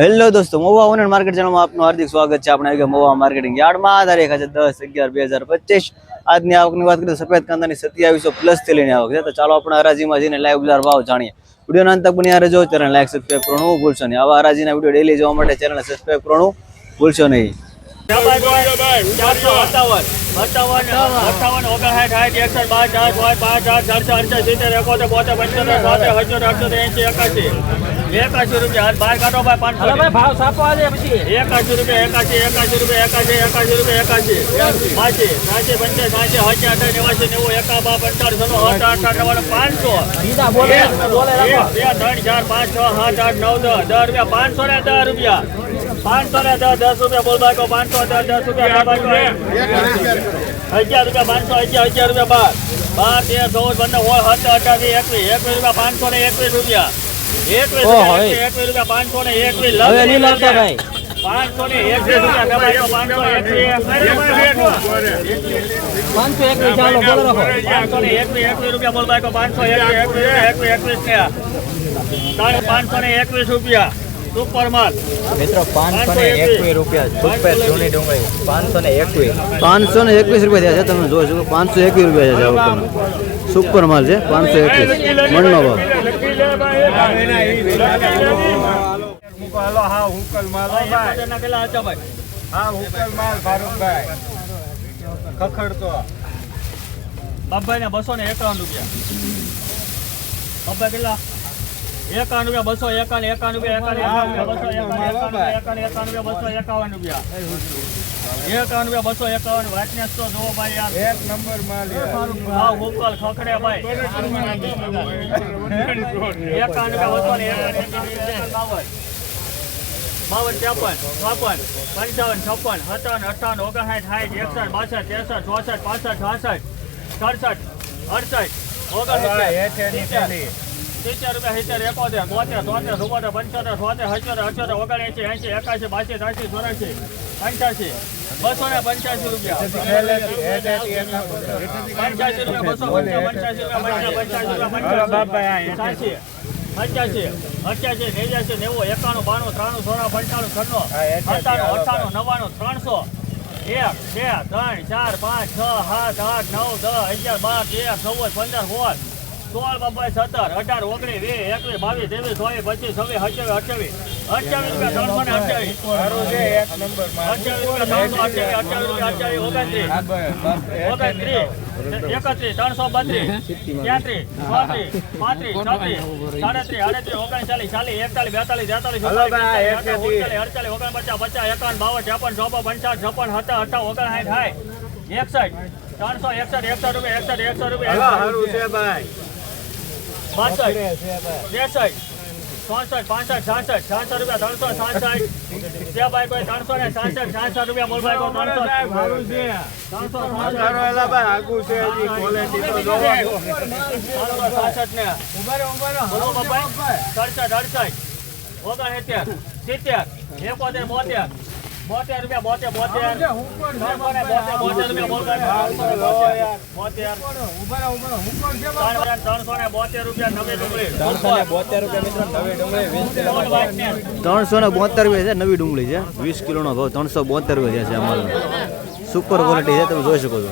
Hello દોસ્તો, મોવા honour market ચેનલમાં આપનું હાર્દિક સ્વાગત છે. આપણે આવી મોવા માર્કેટિંગ યાર્ડમાં. તારીખ આજે દસ અગિયાર બે હજાર પચીસ. આજની આવકની વાત કરીએ સફેદ કાંદાની સત્યાવીસો પ્લસ લઈને આવક છે. તો ચાલો આપણે હરાજીમાં જઈને લાઈવ બજાર ભાવ જાણીએ. વિડીયોના અંત તક બન્યા રહેજો. ચેનલ લાઈક સબસ્ક્રાઈબ કરવાનું ભૂલશો નહીં. આવા હરાજીના વીડિયો ડેલી જોવા માટે ચેનલ સબસ્ક્રાઈબ કરવાનું ભૂલશો નહીં. એકાસી એકાસી રૂપિયા. બાર કાઢો ભાઈ પાંચસો ભાવ સાપો આજે પછી. એકાસી રૂપિયા એકાસી એકાસી રૂપિયા એકાસી એકાસી રૂપિયા એકાસી સાચી સાચી પંચાયત સાચી નેવાસી નેવું એકા બા આઠ આઠ પાંચસો બે ત્રણ ચાર પાંચ છ સાત આઠ નવ દસ દસ રૂપિયા પાંચસો ને દસ રૂપિયા. પાંચસો ને દસ દસ રૂપિયા બોલ બાકો પાંચસો દસ દસ રૂપિયા અગિયાર રૂપિયા પાંચસો અગિયાર અગિયાર રૂપિયા બાર. બાર તેર ચૌદ પંદર સોળ સત્તર અઠાવીસ એકવીસ એકવીસ રૂપિયા પાંચસો ને એકવીસ રૂપિયા. એકવીસ ઓહો, રૂપિયા, એ. એકવીસ એકવીસ રૂપિયા પાંચસો ને એકવીસ હવે નહીં લાગતા ભાઈ પાંચસો ને એકવીસ રૂપિયા દબાઈ દો, પાંચસો એકવીસ પાંચસો એકવીસ ચાલો બોલો રાખો પાંચસો ને એકવીસ એકવીસ રૂપિયા બોલ બાકો પાંચસો એકવીસ એકવીસ એકવીસ એકવીસ થયા સાડા પાંચસો ને એકવીસ રૂપિયા સુપર માલ મિત્રો પાંચસો ને એકવીસ રૂપિયા સુપર જૂની ડુંગળી પાંચસો ને એકવીસ પાંચસો ને એકવીસ રૂપિયા થયા છે તમે જોઈ શકો પાંચસો એકવીસ રૂપિયા છે આ વખતનો સુપર માલ છે પાંચસો એકવીસ મણનો ભાવ હાલો હા હુકલ માલ હા હુકલ માલ ફારૂકભાઈ ખખડતો બાબાઈ ને બસો ને એકાવન રૂપિયા. બાબા કેટલા? એકાવન રૂપિયા બસો એકાવન એકાવન રૂપિયા એકાવન એકાવન રૂપિયા બસો એકાવન એકાવન એકાવન રૂપિયા બસો એકાવન રૂપિયા એકાવન રૂપિયા બસો એકાવન વાટનેસ તો જોવો ભાઈ યાર એક નંબર માલ હા હુકલ ખખડે ભાઈ. એકાવન રૂપિયા બસો ને એકાવન બાવન ત્રેપન ચોપન પંચાવન છપ્પન સત્તાવન અઠાવન ઓગણસાઠ સાઠ એકસઠ બાસઠ ત્રેસઠ ચોસઠ પાસઠ છાસઠ સડસઠ અડસઠ ઓગણસિત્તેર સિત્તેર રૂપિયા સિત્તેર એકોતેર તોતેર તોતેર ચુમ્મોતેર પંચોતેર છોતેર સત્યોતેર અઠ્યોતેર ઓગણએંસી એંસી એકાસી બાસી ત્રાસી ચોરાસી પંચ્યાસી બસો ને પંચ્યાસી રૂપિયા. પંચ્યાસી રૂપિયા બસો પંચ્યાસી રૂપિયા પંચ્યાસી રૂપિયા પંચ્યાસી પંચ્યાસી અઠ્યાસી નેવ્યાસી નેવું એકાણું બાણું ત્રાણું સોળા પંચાણું છન્નું અઠાણું અઠાણું નવ્વાણું ત્રણસો એક બે ત્રણ ચાર પાંચ છ સાત આઠ નવ દસ અગિયાર બાર તેર ચૌદ પંદર સોળ સોળ બબાઈ સત્તર અઢાર ઓગણીસ વીસ એકવીસ બાવીસ ત્રેવીસ ચોવીસ પચીસ છવ્વીસ અઠ્યાવીસ અઠ્યાવીસ. અઠ્યાવીસ ત્રણસો ને અઠ્યાવીસ. અઠ્યાવીસ એકત્રીસ ત્રણસો બત્રીસ ત્યાંત્રીસ ચોત્રીસ પાંત્રીસ છત્રીસ સાડત્રીસ આડત્રીસ ઓગણચાલીસ ચાલીસ એકતાલીસ બેતાલીસ તેતાલીસ ઓગણચાલીસ અડચાલીસ ઓગણપચાસ પચાસ એકાવન બાવન ત્રેપન ચોપન પંચાવન છપ્પન સત્તર અઠાવન ઓગણસાઠ સાઠ એકસઠ. ત્રણસો એકસઠ એકસઠ રૂપિયા એકસઠ એકસઠ રૂપિયા. છે ભાઈ. સડસઠ અડસઠ. ઓગણસિત્તેર સિત્તેર એકોતેર બોતેર. બોતેર રૂપિયા બોતેર બોતેર. ત્રણસો ને બોતેર રૂપિયા બોલ ભાઈ. બોતેર ત્રણ- ત્રણસો ને બોતેર રૂપિયા નવી ડુંગળી. ત્રણસો ને બોતેર રૂપિયા મિત્રો નવી ડુંગળી વીસ કિલો બોલ ત્રણસો ને બોતેર રૂપિયા છે નવી ડુંગળી છે. વીસ કિલોનો ભાવ ત્રણસો બોતેર રૂપિયા છે અમારો. સુપર ક્વોલિટી છે તમે જોઈ શકો છો.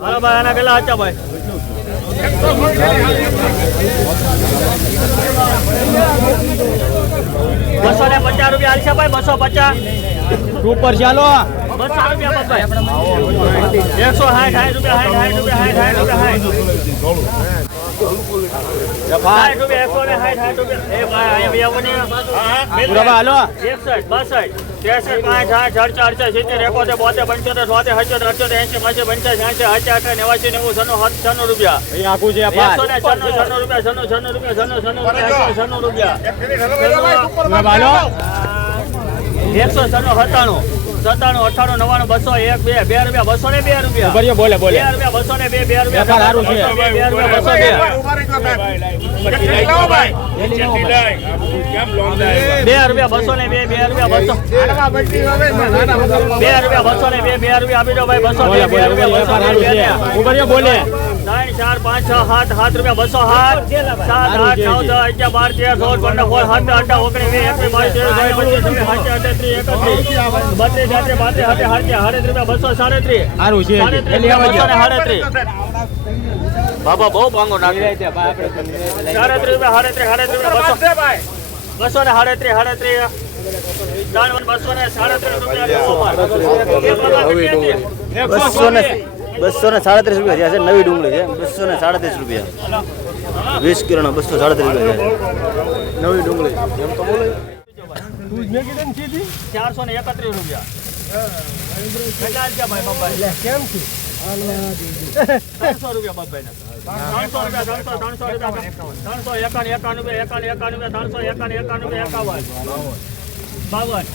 હાલો આના પેલા હતા ભાઈ. બસો ને પચાસ રૂપિયા હાલશે ભાઈ બસો પચાસ. ઉપર ચાલો. બસો રૂપિયા ભાઈ. એકસો સાઠ સાઠ રૂપિયા સાઠ સાઠ રૂપિયા સાઠ સાઠ રૂપિયા સાઠ. એકસો ને સાઠ સાઠ રૂપિયા એ ભાઈ અહીંયા વ્યાવો હાલો એકસઠ બાસઠ આઠ અડસઠ અડસઠ સિત્તેર એકોતેર બોતેર પંચોતેર છોતેર સત્યોતેર અઠ્યોતેર એંસી પાંચસો પંચાસી એંસી અઠ્યા અઠ્યા નેવાસી નેવું છન્નું સાત છન્નું રૂપિયા અહીં આગું ને છન્નું છન્નું રૂપિયા. છન્નું છન્નું રૂપિયા છન્નું છન્નું રૂપિયા રૂપિયા એકસો છન્નું સત્તાણું. સત્તાણું અઠાણું નવ્વાણું બસો એક બે બે રૂપિયા બસો ને બે રૂપિયા. બોલે બોલે. બે રૂપિયા બસો ને બે બે રૂપિયા સારું છે. બસો બે, રૂપિયા બસો બે. બે રૂપિયા બસો ને બે બે રૂપિયા બસો. બે રૂપિયા બસો ને બે બે રૂપિયા આપી દો ભાઈ બસો બોલે બે બોલે બે રૂપિયા બસો ને બે બે. ઉપર બોલે. ત્રણ ચાર પાંચ છ સાત સાત રૂપિયા બસો સાત સાત આઠ નવ દસ બાર તેર સોળ પંદર સોળ સત્તર અઢાર ઓગણીસ વીસ એકવીસ બાવીસ ત્રેવીસ ચોવીસ પચીસ છવ્વીસ અઠ્યાવીસ એકત્રીસ બત્રીસ તેત્રીસ પાંત્રીસ રૂપિયા આમાં બસો ને સાડત્રીસ. બાબા બહુ ભાંગો નાખી રૂપિયા સાડત્રીસ સાડત્રીસ રૂપિયા બસો બસો ને સાડત્રીસ સાડત્રીસ બસો ને સાડત્રીસ રૂપિયા બસો ને બસો ને સાડત્રીસ રૂપિયા થયા છે. નવી ડુંગળી છે. બસો ને સાડત્રીસ રૂપિયા. વીસ કિલોના બસો સાડત્રીસ રૂપિયા છે. નવી ડુંગળી. ચારસો ને એકત્રીસ રૂપિયા. કેમ છે? ત્રણસો રૂપિયા બાપા ત્રણસો રૂપિયા ત્રણસો ત્રણસો રૂપિયા ત્રણસો એકાવન ત્રણસો એકાવન એકાવન એકાવન. બાવન.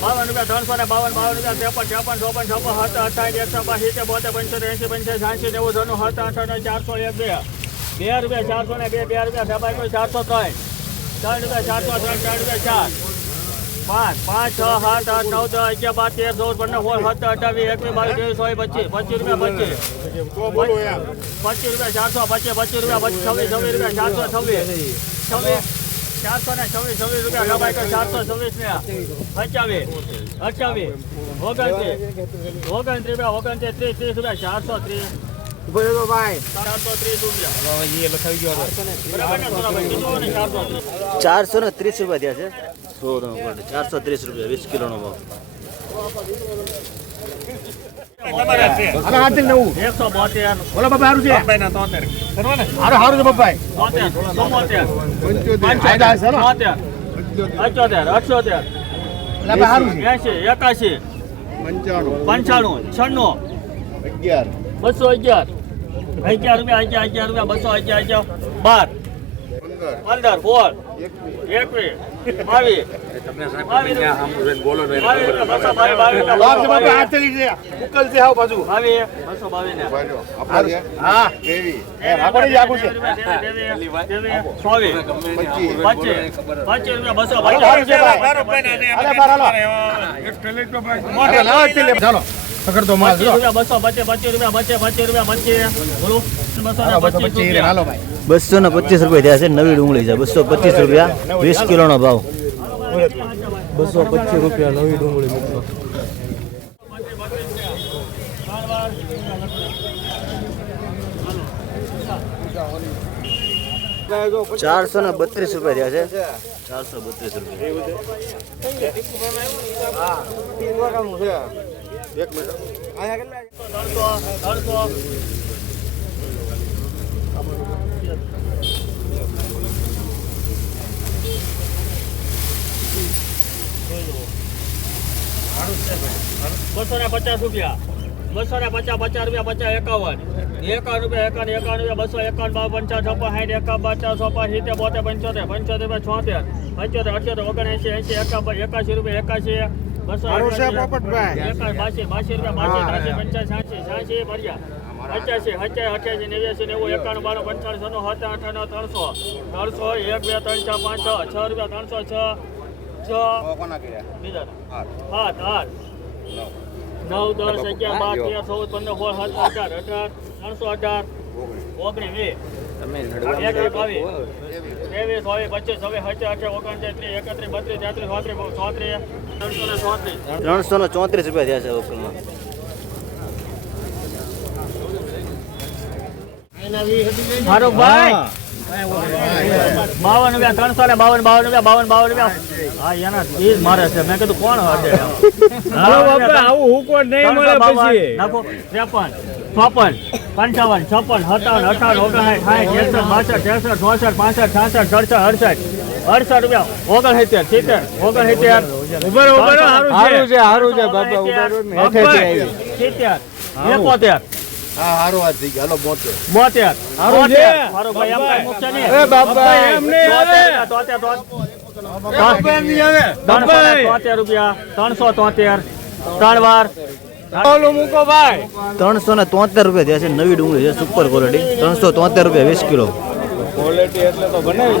બાવન રૂપિયા ત્રણસો ને બાવન બાવન રૂપિયા ત્રેપન ત્રેપન ચોપન છપ્પન સત્તર અઠાવીસ એકસો સિત્તેર બોતેર પંચોતેર એંસી પંચાસી સાંસી નેવું સોનું સત્તર અઠાવન ચારસો એક બે. બે રૂપિયા ચારસો ને બે બે રૂપિયા સભાઈ ચારસો ત્રણ. ત્રણ રૂપિયા ચારસો ત્રણ ચાર રૂપિયા ચાર. પાંચ પાંચ છ સાત આઠ નવ દસ અગિયાર બાર તેર ચૌદ પંદર સોળ સત્તર અઠાવીસ એકવીસ બાવીસ ત્રેવીસ ચોવીસ પચીસ પચીસ રૂપિયા પચીસ. પચીસ રૂપિયા ચારસો પચીસ પચીસ રૂપિયા પચીસ છવ્વીસ છવ્વીસ રૂપિયા ચારસો છવ્વીસ. છવ્વીસ. ચારસો ને છવ્વીસ રૂપિયા ડબાઈ તો ચારસો છવ્વીસ ને અઠાવીસ અઠાવીસ ઓગણત્રીસ ઓગણત્રીસ રૂપિયા, ઓગણત્રીસ, ત્રીસ ત્રીસ રૂપિયા, ચારસો ત્રીસ. ને સોનાભાઈ? ને ચારસો ને ત્રીસ રૂપિયા થયા છે. સો રૂપિયા ચારસો ત્રીસ રૂપિયા, વીસ કિલોનો પંચાણું. છન્નું. બસો અગિયાર. અગિયાર રૂપિયા અગિયાર અગિયાર રૂપિયા બસો અગિયાર અગિયાર. બાર. પંદર. સોળ. એકવીસ. બાવીસ બાવીસ રૂપિયા બસો બાવીસ બાવીસ રૂપિયા છે બાપા છે આવ બાજુ બાવીસ બસો બાવીસ ને હા એ ભાગોડી જ છે ચોવીસ પચીસ પચીસ બસો લે. ચાલો પકડતો માલ જો. બસો પચીસ પચીસ રૂપિયા પચીસ પચીસ રૂપિયા પચીસ બસો ને પચીસ રૂપિયા થયા છે નવી ડુંગળી છે બસો પચીસ રૂપિયા વીસ કિલોનો ભાવ. બસો પચીસ રૂપિયા નવી ડુંગળી ચારસો ને બત્રીસ રૂપિયા થયા છે. ચારસો બત્રીસ રૂપિયા. ત્રણસો ત્રણસો બસો ને પચાસ રૂપિયા. બસો ને પચાસ પચાસ રૂપિયા, પચાસ એકાવન. એકાવન રૂપિયા, એકાવન એકાવન રૂપિયા, બસો એકાવન, બાવન, પંચાવન, છપ્પન, સાઠ, એકાવન પચાસ, છપ્પન, સિત્તેર, બોતેર, પંચોતેર પંચોતેર રૂપિયા છોતેર, પંચોતેર, અઠ્યોતેર ઓગણએંસી એંસી એકાવન, એકાશી રૂપિયા, એકાશી. સાસી સાસી ભર્યા પચાસી સત્યાસી અઠ્યાસી નેવ્યાસી નેવું એકાણું બાણું પંચાણું છન્નું સત્તર અઠાણું ત્રણસો. ત્રણસો એક બે ત્રણ ચાર પાંચ છ. છ રૂપિયા ત્રણસો છ. છ. બીજા. સાત આઠ નવ. દસ અગિયાર બાર તેર ચૌદ પંદર સોળ સત્તર અઢાર અઢાર ત્રણસો અઢાર. ઓગણીસ વીસ. ત્રેવીસ ચોવીસ પચીસ છવ્વીસ સત્યાવીસ અઠ્યાવીસ ઓગણત્રીસ એકત્રીસ બત્રીસ તેત્રીસ ચોત્રીસ ચોત્રીસ ત્રણસો ને ચોત્રીસ ત્રણસો ને ચોત્રીસ રૂપિયા થયા છે વકલમાં ફારૂકભાઈ બાવન રૂપિયા ત્રણસો ને બાવન બાવન રૂપિયા બાવન બાવન રૂપિયા. હા એના એ મારે છે. મેં કીધું કોણ હશે આવું હું નહીં મળે પછી? ત્રેપન. ચોપન પંચાવન છપ્પન સત્તાવન અઠાવન ઓગણસાઠ સાઠ એકસઠ બાસઠ ત્રેસઠ ચોસઠ પાસઠ છાસઠ સડસઠ અડસઠ અડસઠ રૂપિયા. ઓગણસિત્તેર સિત્તેર ઓગણસિત્તેર. ઉભર ઉભર સારું છે. સારું છે સિત્તેર સિત્તેર એકોતેર. હા સારું વાત થઈ ગઈ. હાલો મોટો બોતેર. સારું છે. બોતેર. ફારૂકભાઈ એમ કાંઈ મૂકશે નહીં. એ એમ નહીં તોતેર, તોતેર, બાપા એમ નહીં હવે ત્રણસો તોતેર રૂપિયા. ત્રણસો તોતેર. ત્રણ વાર. ભાઈ ત્રણસો ને તોતેર રૂપિયા થયા છે. નવી ડુંગળી છે સુપર ક્વોલિટી ત્રણસો તોતેર રૂપિયા વીસ કિલો. ક્વોલિટી એટલે તો બનાવી